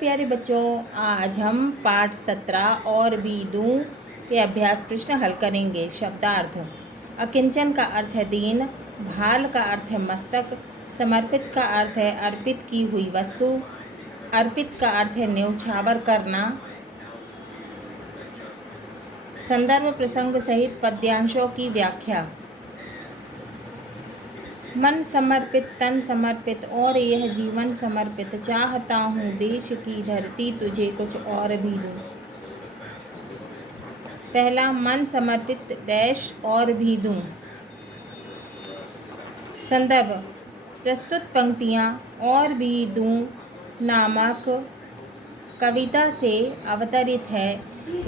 प्यारे बच्चों, आज हम पाठ 17 और भी दूं के अभ्यास प्रश्न हल करेंगे। शब्दार्थ। अकिंचन का अर्थ है दीन, भाल का अर्थ है मस्तक, समर्पित का अर्थ है अर्पित की हुई वस्तु, अर्पित का अर्थ है न्यौछावर करना। संदर्भ प्रसंग सहित पद्यांशों की व्याख्या। मन समर्पित, तन समर्पित और यह जीवन समर्पित, चाहता हूँ देश की धरती तुझे कुछ और भी दूँ। पहला, मन समर्पित डैश और भी दूँ। संदर्भ। प्रस्तुत पंक्तियाँ और भी दूँ नामक कविता से अवतरित है।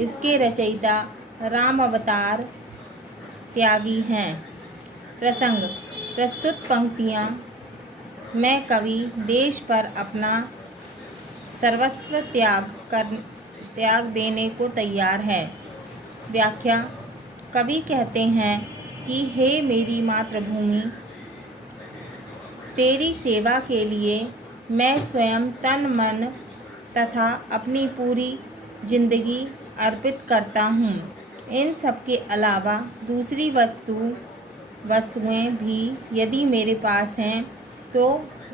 इसके रचयिता राम अवतार त्यागी हैं। प्रसंग। प्रस्तुत पंक्तियाँ मैं कवि देश पर अपना सर्वस्व त्याग देने को तैयार है। व्याख्या। कवि कहते हैं कि हे मेरी मातृभूमि, तेरी सेवा के लिए मैं स्वयं तन मन तथा अपनी पूरी जिंदगी अर्पित करता हूँ। इन सब के अलावा दूसरी वस्तुएं भी यदि मेरे पास हैं तो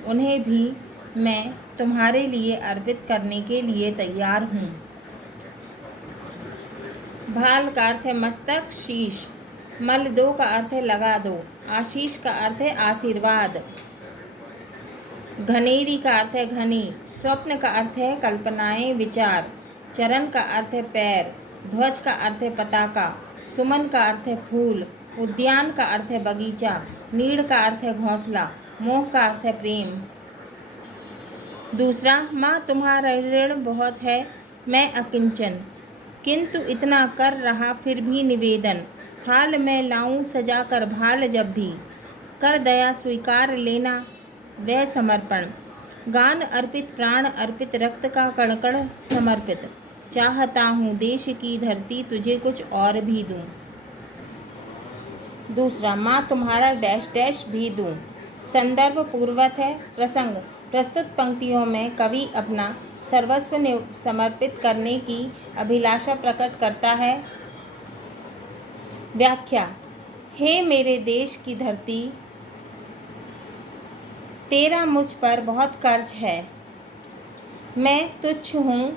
उन्हें भी मैं तुम्हारे लिए अर्पित करने के लिए तैयार हूँ। भाल का अर्थ है मस्तक, शीश। मल दो का अर्थ है लगा दो। आशीष का अर्थ है आशीर्वाद। घनेरी का अर्थ है घनी। स्वप्न का अर्थ है कल्पनाएं, विचार। चरण का अर्थ है पैर। ध्वज का अर्थ है पताका। सुमन का अर्थ है फूल। उद्यान का अर्थ है बगीचा। नीड़ का अर्थ है घोंसला। मोह का अर्थ है प्रेम। दूसरा, माँ तुम्हारा ऋण बहुत है, मैं अकिंचन, किंतु इतना कर रहा फिर भी निवेदन। थाल में लाऊं सजा कर भाल जब भी, कर दया स्वीकार लेना वह समर्पण। गान अर्पित, प्राण अर्पित, रक्त का कण कण समर्पित, चाहता हूँ देश की धरती तुझे कुछ और भी दूँ। दूसरा, माँ तुम्हारा डैश डैश भी दूँ। संदर्भ पूर्वत है। प्रसंग। प्रस्तुत पंक्तियों में कवि अपना सर्वस्व समर्पित करने की अभिलाषा प्रकट करता है। व्याख्या। हे मेरे देश की धरती, तेरा मुझ पर बहुत कर्ज है। मैं तुच्छ हूँ,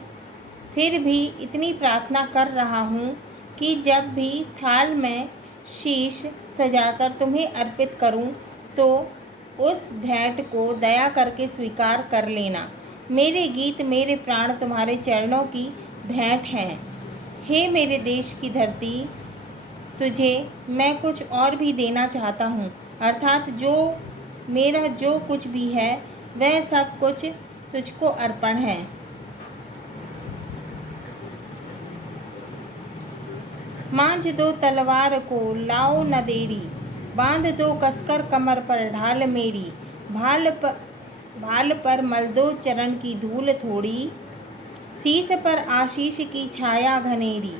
फिर भी इतनी प्रार्थना कर रहा हूँ कि जब भी थाल में शीश सजाकर तुम्हें अर्पित करूं तो उस भेंट को दया करके स्वीकार कर लेना। मेरे गीत, मेरे प्राण तुम्हारे चरणों की भेंट हैं। हे मेरे देश की धरती, तुझे मैं कुछ और भी देना चाहता हूँ, अर्थात मेरा जो कुछ भी है वह सब कुछ तुझको अर्पण है। मांझ दो तलवार को लाओ न देरी, बांध दो कसकर कमर पर ढाल मेरी। भाल पर मल दो चरण की धूल थोड़ी, शीश पर आशीष की छाया घनेरी।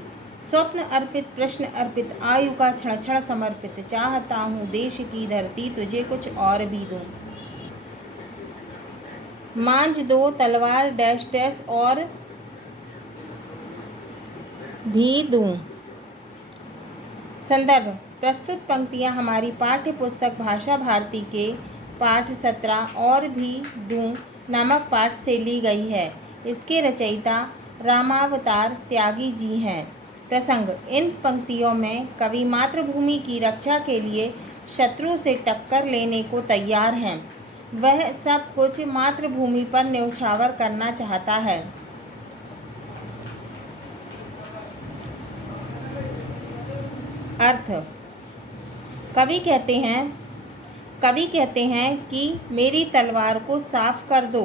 स्वप्न अर्पित, प्रश्न अर्पित, आयु का क्षण क्षण समर्पित, चाहता हूँ देश की धरती तुझे कुछ और भी दूँ। मांझ दो तलवार डैश डैश और भी दूँ। संदर्भ। प्रस्तुत पंक्तियाँ हमारी पाठ्य पुस्तक भाषा भारती के पाठ 17 और भी दूँ नामक पाठ से ली गई है। इसके रचयिता रामावतार त्यागी जी हैं। प्रसंग। इन पंक्तियों में कवि मातृभूमि की रक्षा के लिए शत्रु से टक्कर लेने को तैयार हैं। वह सब कुछ मातृभूमि पर न्यौछावर करना चाहता है। अर्थ। कवि कहते हैं कि मेरी तलवार को साफ कर दो,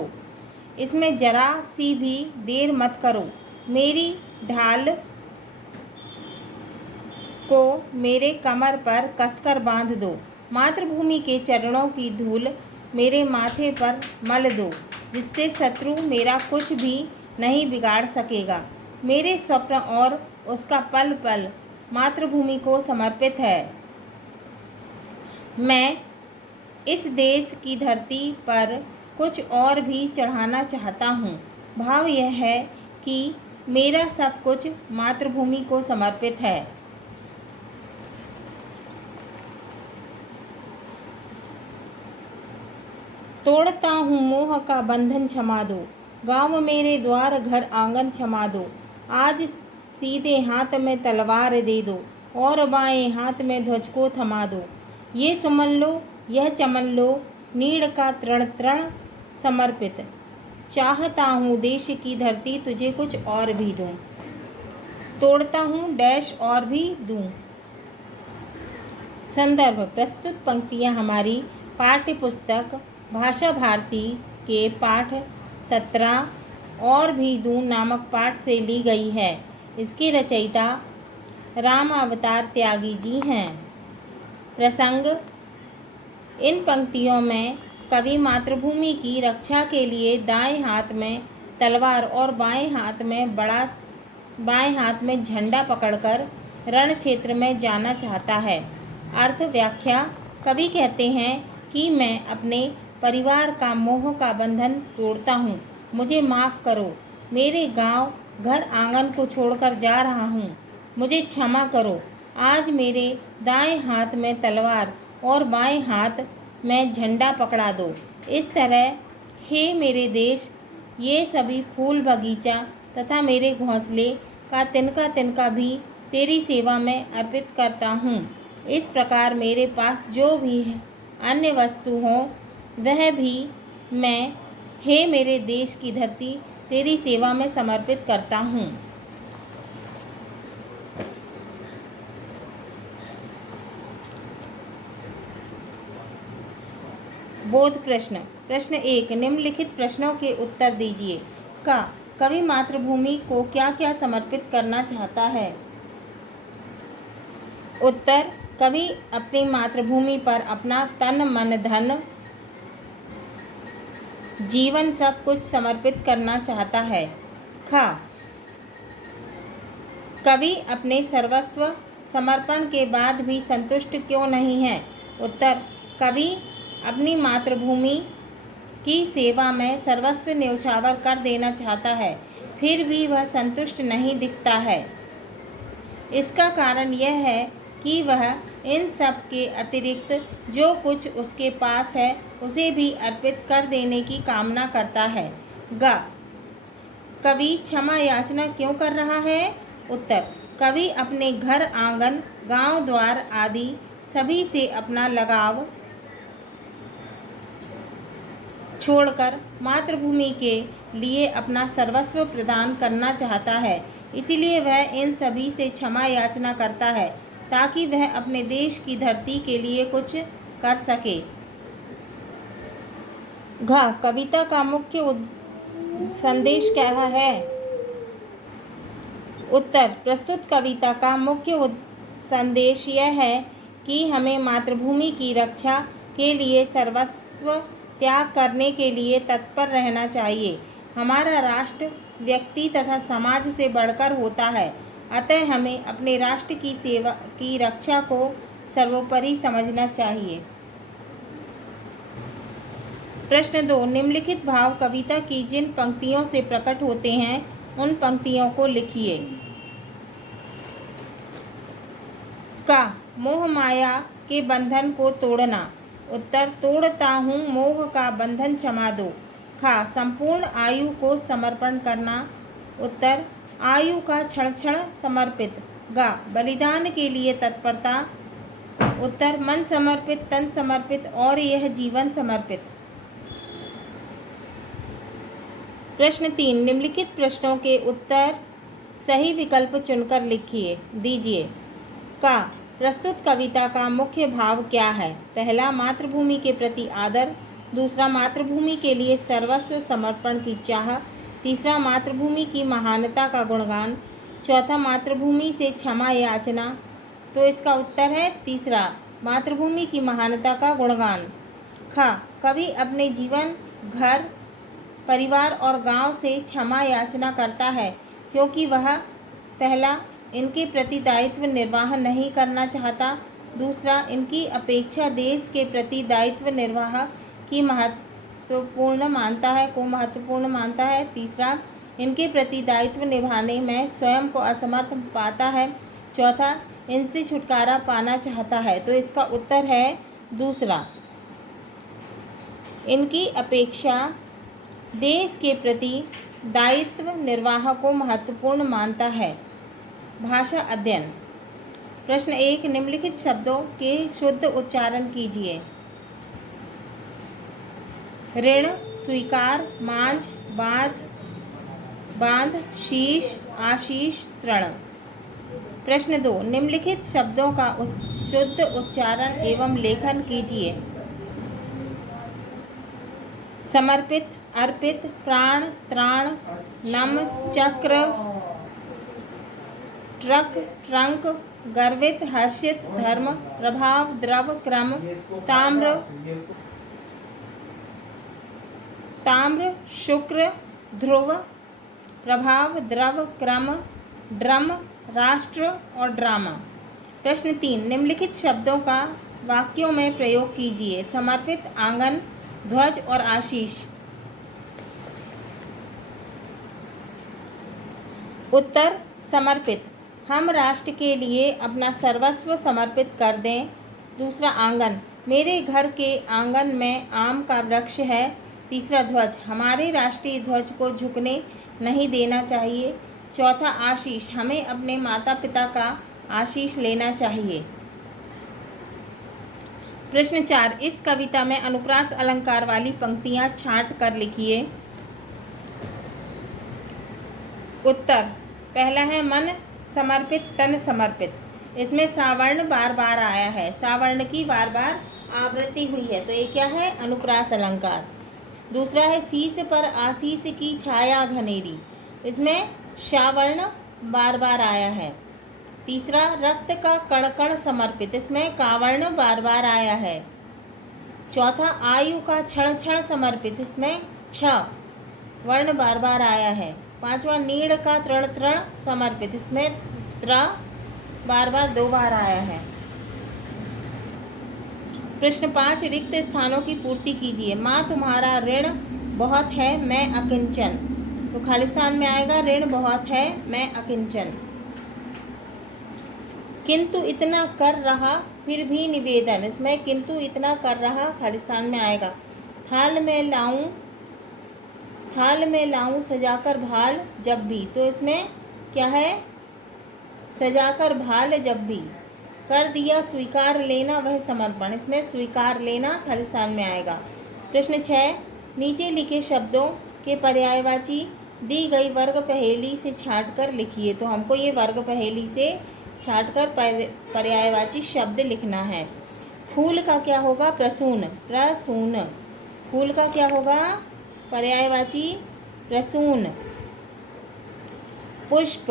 इसमें जरा सी भी देर मत करो। मेरी ढाल को मेरे कमर पर कसकर बांध दो। मातृभूमि के चरणों की धूल मेरे माथे पर मल दो, जिससे शत्रु मेरा कुछ भी नहीं बिगाड़ सकेगा। मेरे स्वप्न और उसका पल पल मातृभूमि को समर्पित है। मैं इस देश की धरती पर कुछ और भी चढ़ाना चाहता हूँ। भाव यह है कि मेरा सब कुछ मातृभूमि को समर्पित है। तोड़ता हूँ मोह का बंधन क्षमा दो, गाँव मेरे द्वार घर आंगन क्षमा दो। आज सीधे हाथ में तलवार दे दो और बाएं हाथ में ध्वज को थमा दो। ये सुमन लो, यह चमन लो, नीड़ का तृण तृण समर्पित। चाहता हूँ देश की धरती तुझे कुछ और भी दूँ, तोड़ता हूँ डैश और भी दूँ। संदर्भ: प्रस्तुत पंक्तियाँ हमारी पाठ्य पुस्तक भाषा भारती के पाठ 17 और भी दूँ नामक पाठ से ली गई है। इसके रचयिता राम अवतार त्यागी जी हैं। प्रसंग: इन पंक्तियों में कवि मातृभूमि की रक्षा के लिए दाएं हाथ में तलवार और बाएं हाथ में झंडा पकड़कर रण क्षेत्र में जाना चाहता है। अर्थ व्याख्या: कवि कहते हैं कि मैं अपने परिवार का मोह का बंधन तोड़ता हूँ, मुझे माफ़ करो, मेरे गांव घर आंगन को छोड़कर जा रहा हूँ, मुझे क्षमा करो। आज मेरे दाएं हाथ में तलवार और बाएं हाथ में झंडा पकड़ा दो। इस तरह हे मेरे देश, ये सभी फूल बगीचा तथा मेरे घोंसले का तिनका तिनका भी तेरी सेवा में अर्पित करता हूँ। इस प्रकार मेरे पास जो भी अन्य वस्तु हो वह भी मैं हे मेरे देश की धरती तेरी सेवा में समर्पित करता हूँ। बोध प्रश्न। प्रश्न 1, निम्नलिखित प्रश्नों के उत्तर दीजिए। का कवि मातृभूमि को क्या क्या समर्पित करना चाहता है? उत्तर: कवि अपनी मातृभूमि पर अपना तन मन धन जीवन सब कुछ समर्पित करना चाहता है। ख कवि अपने सर्वस्व समर्पण के बाद भी संतुष्ट क्यों नहीं है? उत्तर: कवि अपनी मातृभूमि की सेवा में सर्वस्व न्यौछावर कर देना चाहता है, फिर भी वह संतुष्ट नहीं दिखता है। इसका कारण यह है कि वह इन सब के अतिरिक्त जो कुछ उसके पास है उसे भी अर्पित कर देने की कामना करता है। ग कवि क्षमा याचना क्यों कर रहा है? उत्तर: कवि अपने घर आंगन गांव द्वार आदि सभी से अपना लगाव छोड़कर मातृभूमि के लिए अपना सर्वस्व प्रदान करना चाहता है। इसीलिए वह इन सभी से क्षमा याचना करता है ताकि वह अपने देश की धरती के लिए कुछ कर सके। घ कविता का मुख्य संदेश क्या है? उत्तर: प्रस्तुत कविता का मुख्य संदेश यह है कि हमें मातृभूमि की रक्षा के लिए सर्वस्व त्याग करने के लिए तत्पर रहना चाहिए। हमारा राष्ट्र व्यक्ति तथा समाज से बढ़कर होता है, अतः हमें अपने राष्ट्र की सेवा की रक्षा को सर्वोपरि समझना चाहिए। प्रश्न 2, निम्नलिखित भाव कविता की जिन पंक्तियों से प्रकट होते हैं उन पंक्तियों को लिखिए। का मोह माया के बंधन को तोड़ना। उत्तर: तोड़ता हूँ मोह का बंधन क्षमा दो। खा संपूर्ण आयु को समर्पण करना। उत्तर: आयु का क्षण क्षण समर्पित। गा बलिदान के लिए तत्परता। उत्तर: मन समर्पित, तन समर्पित और यह जीवन समर्पित। प्रश्न 3, निम्नलिखित प्रश्नों के उत्तर सही विकल्प चुनकर लिखिए दीजिए। का प्रस्तुत कविता का मुख्य भाव क्या है? पहला, मातृभूमि के प्रति आदर। दूसरा, मातृभूमि के लिए सर्वस्व समर्पण की चाह। तीसरा, मातृभूमि की महानता का गुणगान। चौथा, मातृभूमि से क्षमा याचना। तो इसका उत्तर है तीसरा, मातृभूमि की महानता का गुणगान। ख कवि अपने जीवन, घर, परिवार और गांव से क्षमा याचना करता है क्योंकि वह पहला, इनके प्रति दायित्व निर्वाह नहीं करना चाहता। दूसरा, इनकी अपेक्षा देश के प्रति दायित्व निर्वाह की महत्वपूर्ण मानता है। तीसरा, इनके प्रति दायित्व निभाने में स्वयं को असमर्थ पाता है। चौथा, इनसे छुटकारा पाना चाहता है। तो इसका उत्तर है दूसरा। इनकी अपेक्षा देश के प्रति दायित्व निर्वाह को महत्वपूर्ण मानता है। भाषा अध्ययन। प्रश्न 1, निम्नलिखित शब्दों के शुद्ध उच्चारण कीजिए। ऋण, स्वीकार, मांझ, बांध, शीश, आशीष, तृण। प्रश्न 2, निम्नलिखित शब्दों का शुद्ध उच्चारण एवं लेखन कीजिए। समर्पित, अर्पित, प्राण, त्राण, नम, चक्र, ट्रक, ट्रंक, गर्वित, हर्षित, धर्म, प्रभाव, द्रव, क्रम, ताम्र, शुक्र, ध्रुव, प्रभाव, द्रव, क्रम, ड्रम, राष्ट्र और ड्रामा। प्रश्न 3, निम्नलिखित शब्दों का वाक्यों में प्रयोग कीजिए। समर्पित, आंगन, ध्वज और आशीष। उत्तर, समर्पित, हम राष्ट्र के लिए अपना सर्वस्व समर्पित कर दें। दूसरा, आंगन, मेरे घर के आंगन में आम का वृक्ष है। तीसरा, ध्वज, हमारे राष्ट्रीय ध्वज को झुकने नहीं देना चाहिए। चौथा, आशीष, हमें अपने माता पिता का आशीष लेना चाहिए। प्रश्न 4, इस कविता में अनुप्रास अलंकार वाली पंक्तियां छांट कर लिखिए। उत्तर, पहला है मन समर्पित, तन समर्पित। इसमें सावर्ण बार बार आया है, सावर्ण की बार बार आवृत्ति हुई है, तो ये क्या है? अनुप्रास अलंकार। दूसरा है शीश पर आशीष की छाया घनेरी। इसमें शावर्ण बार बार आया है। तीसरा, रक्त का कण कण समर्पित। इसमें कावर्ण बार बार आया है। चौथा, आयु का क्षण क्षण समर्पित। इसमें छ वर्ण बार बार आया है। पांचवा, नीड़ का तृण तृण समर्पित। इसमें त्र बार बार 2 बार आया है। प्रश्न 5, रिक्त स्थानों की पूर्ति कीजिए। माँ तुम्हारा ऋण बहुत है, मैं अकिंचन। तो खाली स्थान में आएगा ऋण बहुत है, मैं अकिंचन। किंतु इतना कर रहा फिर भी निवेदन। इसमें किंतु इतना कर रहा खाली स्थान में आएगा। थाल में लाऊं सजाकर भाल जब भी। तो इसमें क्या है? सजाकर भाल जब भी। कर दिया स्वीकार लेना वह समर्पण। इसमें स्वीकार लेना खाली स्थान में आएगा। प्रश्न 6, नीचे लिखे शब्दों के पर्यायवाची दी गई वर्ग पहेली से छांटकर लिखिए। तो हमको ये वर्ग पहेली से छांटकर पर्यायवाची शब्द लिखना है। फूल का क्या होगा? प्रसून, प्रसून। फूल का क्या होगा? पर्यायवाची प्रसून। पुष्प,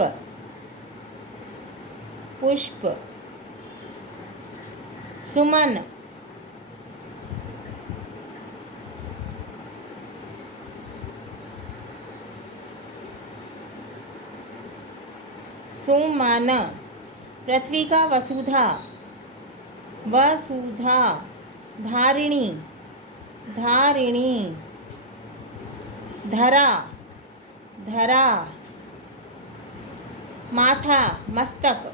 पुष्प। सुमन, सुमन। पृथ्वी का वसुधा, वसुधा। धारिणी, धारिणी। धरा, धरा। माथा, मस्तक,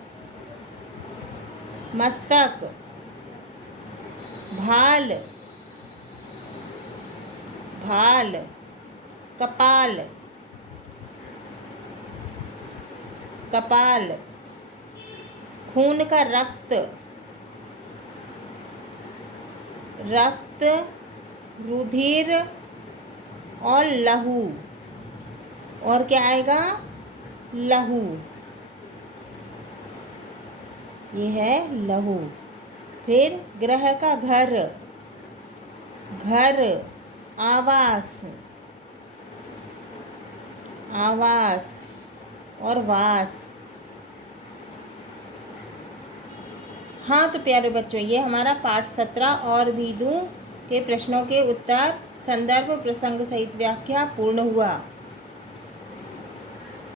मस्तक। भाल, भाल। कपाल, कपाल। खून का रक्त, रक्त। रुधिर और लहू। और क्या आएगा? लहू। ये है लहू। फिर ग्रह का घर, घर। आवास, आवास और वास। हाँ तो प्यारे बच्चों, ये हमारा पाठ 17 और भी दूँ के प्रश्नों के उत्तर, संदर्भ, प्रसंग सहित व्याख्या पूर्ण हुआ।